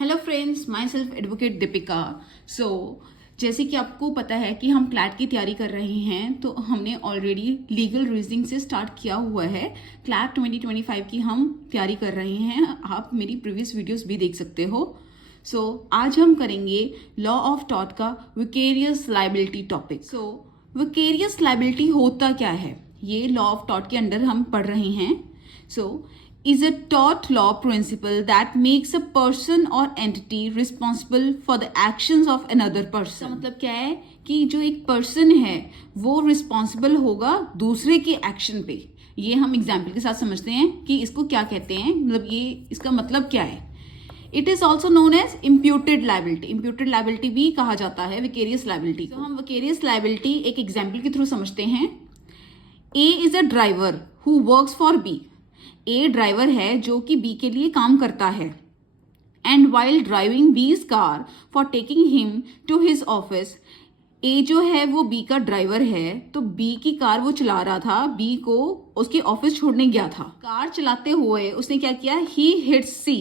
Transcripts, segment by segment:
Hello friends, my self advocate Deepika. जैसे कि आपको पता है कि हम क्लैट की तैयारी कर रहे हैं, तो हमने ऑलरेडी लीगल रीजनिंग से स्टार्ट किया हुआ है। क्लैट 2025 की हम तैयारी कर रहे हैं। आप मेरी प्रीवियस वीडियोस भी देख सकते हो। आज हम करेंगे लॉ ऑफ टॉर्ट का vicarious liability topic. Vicarious liability होता क्या है, ये लॉ ऑफ टॉर्ट के अंडर हम पढ़ रहे हैं। Is a tort law principle that makes a person or entity responsible for the actions of another person। मतलब क्या है कि जो एक पर्सन है वो रिस्पॉन्सिबल होगा दूसरे के एक्शन पे। ये हम एग्जाम्पल के साथ समझते हैं कि इसको क्या कहते हैं, मतलब ये इसका मतलब क्या है। It is also known as imputed liability. Imputed liability भी कहा जाता है विकेरियस लाइबिलिटी। तो हम विकेरियस लाइबिलिटी एक एग्जाम्पल के थ्रू समझते हैं। A is a driver who works for B. A driver है जो कि बी के लिए काम करता है। And while driving B's car for taking him to his office. A जो है वो बी का ड्राइवर है, तो बी की कार वो चला रहा था, बी को उसके ऑफिस छोड़ने गया था। कार चलाते हुए उसने क्या किया, ही हिट्स सी।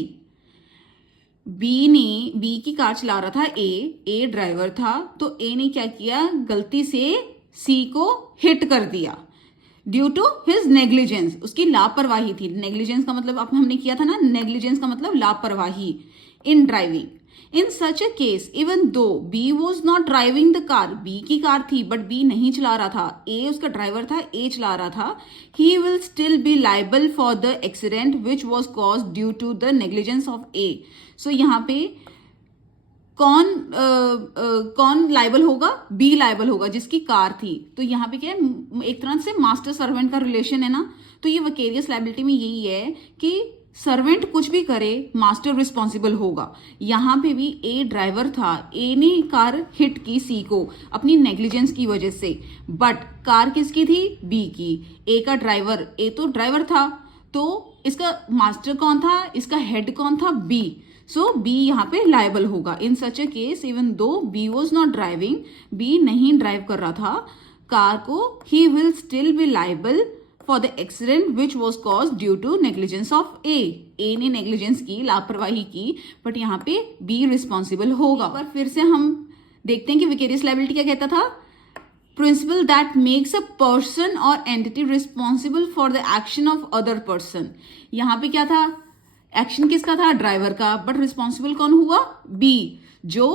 बी की कार चला रहा था, ए ड्राइवर था, तो ए ने क्या किया, गलती से सी को हिट कर दिया ड्यू टू हिज नेग्लिजेंस। उसकी लापरवाही थी। नेग्लिजेंस का मतलब अब हमने किया था ना, नेग्लिजेंस का मतलब लापरवाही in driving. In such a case even though B was not driving the car, B की कार थी बट बी नहीं चला रहा था, ए उसका ड्राइवर था, ए चला रहा था, he will still be liable for the accident which was cause due to the negligence of A. So यहाँ पे कौन लाइबल होगा, बी लाइबल होगा जिसकी कार थी। तो यहाँ पे क्या है, एक तरह से मास्टर सर्वेंट का रिलेशन है ना। तो ये विकेरियस लाइबिलिटी में यही है कि सर्वेंट कुछ भी करे मास्टर रिस्पॉन्सिबल होगा। यहाँ पे भी ए ड्राइवर था, ए ने कार हिट की सी को अपनी नेग्लिजेंस की वजह से, बट कार किसकी थी, बी की। ए का ड्राइवर, ए तो ड्राइवर था, तो इसका मास्टर कौन था, इसका हेड कौन था, बी। सो बी यहाँ पे लाइबल होगा। In such a case even though B was not driving, B नहीं ड्राइव कर रहा था कार को, he will still be liable for the accident which was cause due to negligence of A. A ने negligence की, लापरवाही की, but यहाँ पे बी रिस्पॉन्सिबल होगा। पर फिर से हम देखते हैं कि विकेरियस लाइबिलिटी क्या कहता था, principle that makes a person और entity responsible for the action of other person. यहाँ पे क्या था, एक्शन किसका था, ड्राइवर का, बट रिस्पॉन्सिबल कौन हुआ, बी, जो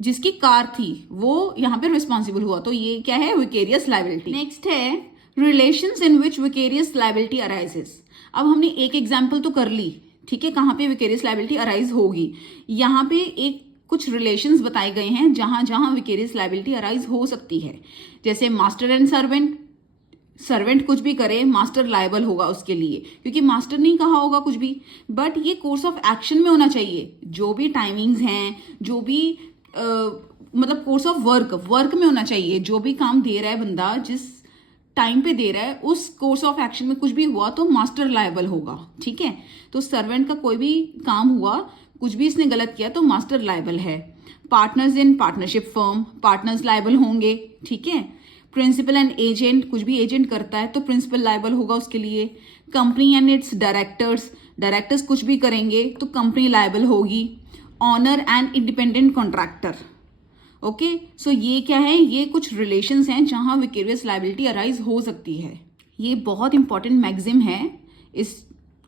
जिसकी कार थी वो यहाँ पे रिस्पॉन्सिबल हुआ। तो ये क्या है, विकेरियस लाइबिलिटी। नेक्स्ट है relations in which vicarious liability arises. अब हमने एक एग्जाम्पल तो कर ली, ठीक है, कहाँ पे विकेरियस लाइबिलिटी अराइज होगी। यहाँ पे एक कुछ रिलेशंस बताए गए हैं जहां जहां विकेरियस लाइबिलिटी अराइज हो सकती है। जैसे मास्टर एंड सर्वेंट, सर्वेंट कुछ भी करे मास्टर लायबल होगा उसके लिए, क्योंकि मास्टर नहीं कहा होगा कुछ भी, बट ये कोर्स ऑफ एक्शन में होना चाहिए। जो भी टाइमिंग्स हैं, जो भी मतलब कोर्स ऑफ वर्क में होना चाहिए। जो भी काम दे रहा है बंदा, जिस टाइम पे दे रहा है, उस कोर्स ऑफ एक्शन में कुछ भी हुआ तो मास्टर लायबल होगा, ठीक है। तो सर्वेंट का कोई भी काम हुआ, कुछ भी इसने गलत किया तो मास्टर लायबल है। Partners in partnership firm, partners liable होंगे, ठीक है। प्रिंसिपल एंड एजेंट, कुछ भी एजेंट करता है तो प्रिंसिपल लायबल होगा उसके लिए। Company and its directors, directors कुछ भी करेंगे तो कंपनी लायबल होगी। Owner and independent contractor, okay. So ये क्या है, ये कुछ रिलेशंस हैं जहां विकेरियस लायबिलिटी अराइज हो सकती है। ये बहुत इंपॉर्टेंट मैक्सिम है इस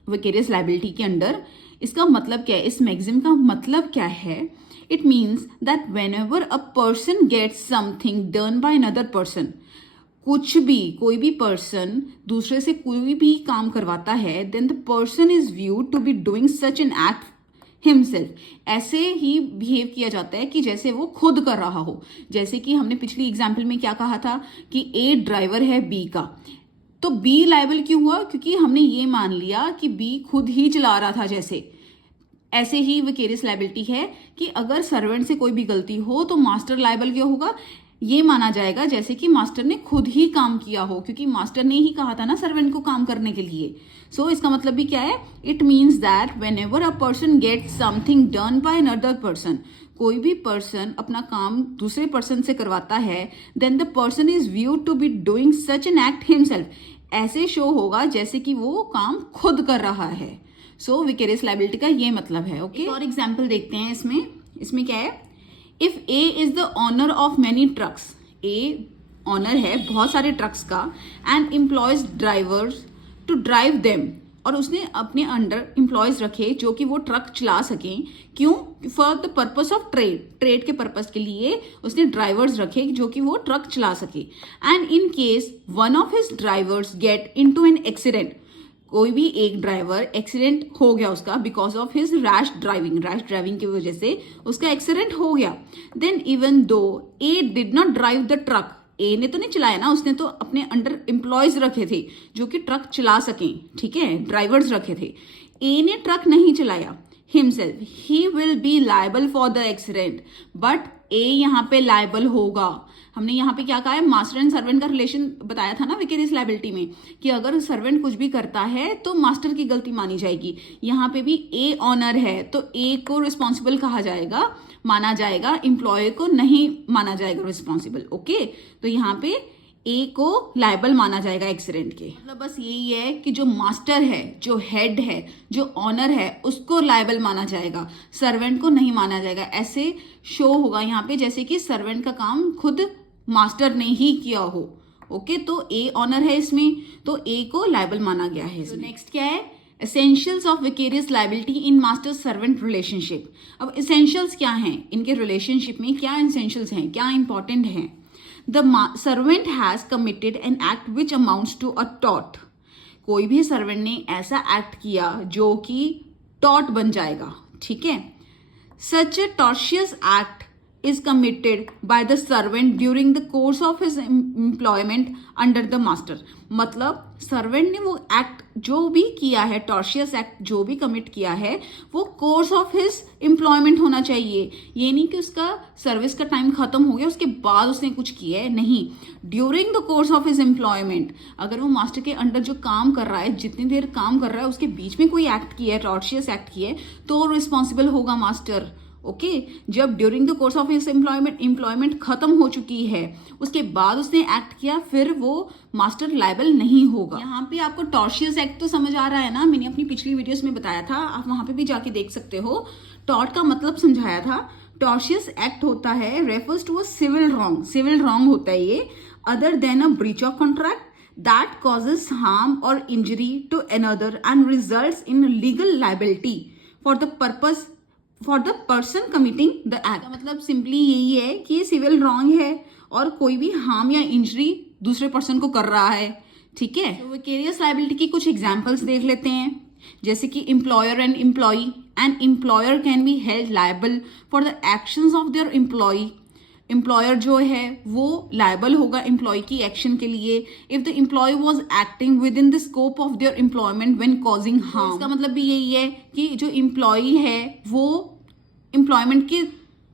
विकेरियस लायबिलिटी के अंडर। इसका मतलब क्या है, इस मैक्सिम का मतलब क्या है, it means that whenever a person gets something done by another person, कुछ भी, कोई भी पर्सन दूसरे से कोई भी काम करवाता है, then the person is viewed to be doing such an act himself। ऐसे ही बिहेव किया जाता है कि जैसे वो खुद कर रहा हो। जैसे कि हमने पिछली एग्जाम्पल में क्या कहा था कि ए ड्राइवर है बी का, तो बी लायबल क्यों हुआ, क्योंकि हमने ये मान लिया कि बी खुद ही चला रहा था। जैसे ऐसे ही विकेरियस लायबिलिटी है कि अगर सर्वेंट से कोई भी गलती हो तो मास्टर लायबल क्यों होगा, ये माना जाएगा जैसे कि मास्टर ने खुद ही काम किया हो, क्योंकि मास्टर ने ही कहा था ना सर्वेंट को काम करने के लिए। सो इसका मतलब भी क्या है, it means that whenever a person gets something done by another person, कोई भी पर्सन अपना काम दूसरे पर्सन से करवाता है, then the person is viewed to be doing such an act himself. ऐसे शो होगा जैसे कि वो काम खुद कर रहा है। सो विकेरियस लायबिलिटी का ये मतलब है। ओके, और एग्जाम्पल देखते हैं इसमें क्या है। If A is the owner of many trucks, A owner है बहुत सारे ट्रक्स का, and employs drivers to drive them, और उसने अपने अंडर एम्प्लॉयज रखे जो कि वो ट्रक चला सकें। क्यों? For the purpose of trade के पर्पस के लिए उसने ड्राइवर्स रखे जो कि वो ट्रक चला सके। And in case one of his drivers get into an accident, कोई भी एक ड्राइवर एक्सीडेंट हो गया उसका because of his rash driving की वजह से उसका एक्सीडेंट हो गया। Then even though A did not drive the truck, A ने तो नहीं चलाया ना, उसने तो अपने अंडर एम्प्लॉयज रखे थे जो कि ट्रक चला सकें, ठीक है, ड्राइवर्स रखे थे। ए ने ट्रक नहीं चलाया himself, he will be liable for the accident, but A यहाँ पे लायबल होगा। हमने यहाँ पे क्या कहा है, मास्टर एंड सर्वेंट का रिलेशन बताया था ना विकेरियस लायबिलिटी में, कि अगर सर्वेंट कुछ भी करता है तो मास्टर की गलती मानी जाएगी। यहाँ पे भी ए ऑनर है तो ए को रिस्पॉन्सिबल कहा जाएगा, माना जाएगा, एम्प्लॉय को नहीं माना जाएगा रिस्पॉन्सिबल। ओके, तो यहाँ पे ए को लायबल माना जाएगा एक्सीडेंट के। मतलब बस यही है कि जो मास्टर है, जो हेड है, जो ऑनर है, उसको लायबल माना जाएगा, सर्वेंट को नहीं माना जाएगा। ऐसे शो होगा यहाँ पे जैसे कि सर्वेंट का काम खुद मास्टर ने ही किया हो। ओके, तो ए ऑनर है इसमें, तो ए को लायबल माना गया है। तो नेक्स्ट क्या है, essentials of vicarious liability in master servant relationship. अब एसेंशियल्स क्या हैं इनके रिलेशनशिप में, क्या एसेंशियल्स हैं, क्या इंपॉर्टेंट हैं। The servant has committed an act which amounts to a टॉट, कोई भी सर्वेंट ने ऐसा एक्ट किया जो कि टॉट बन जाएगा, ठीक है। सच ए टॉर्शियस act is committed by the servant during the course of his employment under the master। मतलब सर्वेंट ने वो एक्ट जो भी किया है, टॉर्शियस एक्ट जो भी कमिट किया है, वो कोर्स ऑफ हिज एम्प्लॉयमेंट होना चाहिए। ये नहीं कि उसका सर्विस का टाइम खत्म हो गया उसके बाद उसने कुछ किया है, नहीं, during the course of his employment. अगर वो मास्टर के अंडर जो काम कर रहा है, जितनी देर काम कर रहा है, उसके बीच में कोई एक्ट किया है, टॉर्शियस एक्ट किया है, तो रिस्पॉन्सिबल होगा मास्टर। ओके, जब during the course of his employment खत्म हो चुकी है, उसके बाद उसने एक्ट किया, फिर वो मास्टर लायबल नहीं होगा। यहाँ पे आपको टॉर्शियस एक्ट तो समझ आ रहा है ना, मैंने अपनी पिछली वीडियोस में बताया था, आप वहां पे भी जाके देख सकते हो। टॉर्ट का मतलब समझाया था। टॉर्शियस एक्ट होता है refers to a civil wrong होता है ये, other than a breach of contract that causes harm और injury to another and results in legal liability for the person committing the act. मतलब सिंपली यही है कि ये सिविल रॉन्ग है और कोई भी हार्म या इंजरी दूसरे पर्सन को कर रहा है, ठीक है। तो विकेरियस लायबिलिटी की कुछ एग्जांपल्स देख लेते हैं, जैसे कि employer and employee. And employer can be held liable for the actions of their employee. Employer जो है वो लायबल होगा एम्प्लॉय की एक्शन के लिए if the employee was acting within the scope of their employment when causing harm. इसका मतलब भी यही है कि जो एम्प्लॉय है वो एम्प्लॉयमेंट के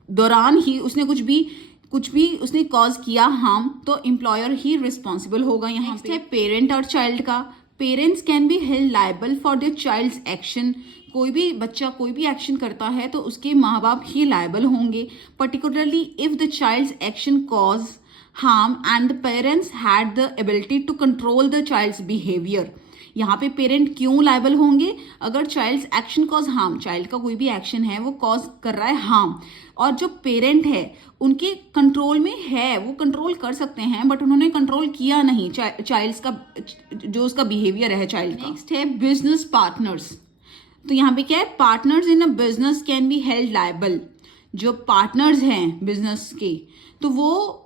दौरान ही उसने कुछ भी उसने कॉज किया हार्म, तो एम्प्लॉयर ही रिस्पॉन्सिबल होगा। यहाँ नेक्स्ट है पेरेंट और चाइल्ड का। Parents can be held liable for their child's action. कोई भी बच्चा कोई भी एक्शन करता है तो उसके माँ बाप ही लायबल होंगे, particularly if the child's action cause harm and the parents had the ability to control the child's behaviour. यहाँ पे पेरेंट क्यों लायबल होंगे, अगर child's action cause harm, child का कोई भी एक्शन है वो कॉज कर रहा है हार्म, और जो पेरेंट है उनके कंट्रोल में है, वो कंट्रोल कर सकते हैं, बट उन्होंने कंट्रोल किया नहीं चाइल्ड्स का, जो उसका बिहेवियर है चाइल्ड का। नेक्स्ट है बिजनेस पार्टनर्स। तो यहाँ पे क्या है, partners in a business can be held liable. जो पार्टनर्स हैं बिजनेस के, तो वो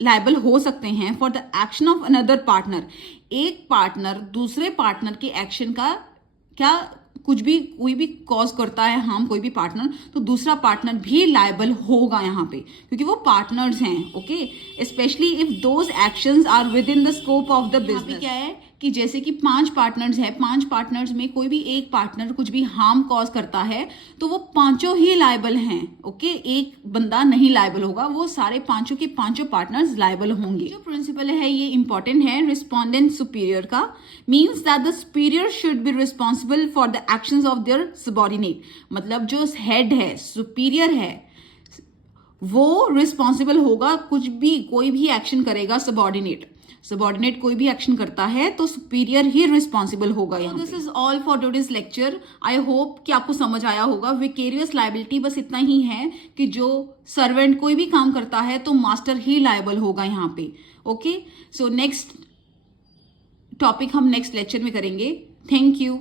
लायबल हो सकते हैं for the action of another partner. एक पार्टनर दूसरे पार्टनर के एक्शन का क्या कोई भी कॉज करता है हार्म, कोई भी पार्टनर, तो दूसरा पार्टनर भी लायबल होगा यहाँ पे, क्योंकि वो पार्टनर्स हैं। Okay, specially if those actions are within the scope of the business. क्या है कि जैसे कि 5 पार्टनर्स हैं, 5 पार्टनर्स में कोई भी एक पार्टनर कुछ भी हार्म कॉज करता है तो वो पांचों ही लायबल हैं। ओके, एक बंदा नहीं लायबल होगा, वो सारे पांचों के पांचों पार्टनर्स लायबल होंगे। जो प्रिंसिपल है ये इंपॉर्टेंट है, रिस्पोंडेंट सुपीरियर का, means that the superior should be responsible for the actions of their subordinate. मतलब जो हेड है, सुपीरियर है, वो रिस्पॉन्सिबल होगा कोई भी एक्शन करेगा सबॉर्डिनेट, सबॉर्डिनेट कोई भी एक्शन करता है तो सुपीरियर ही रिस्पॉन्सिबल होगा। This is all for today's lecture. I hope कि आपको समझ आया होगा। विकेरियस लायबिलिटी बस इतना ही है कि जो सर्वेंट कोई भी काम करता है तो मास्टर ही लायबल होगा यहाँ पे। ओके, सो नेक्स्ट टॉपिक हम नेक्स्ट लेक्चर में करेंगे। Thank you.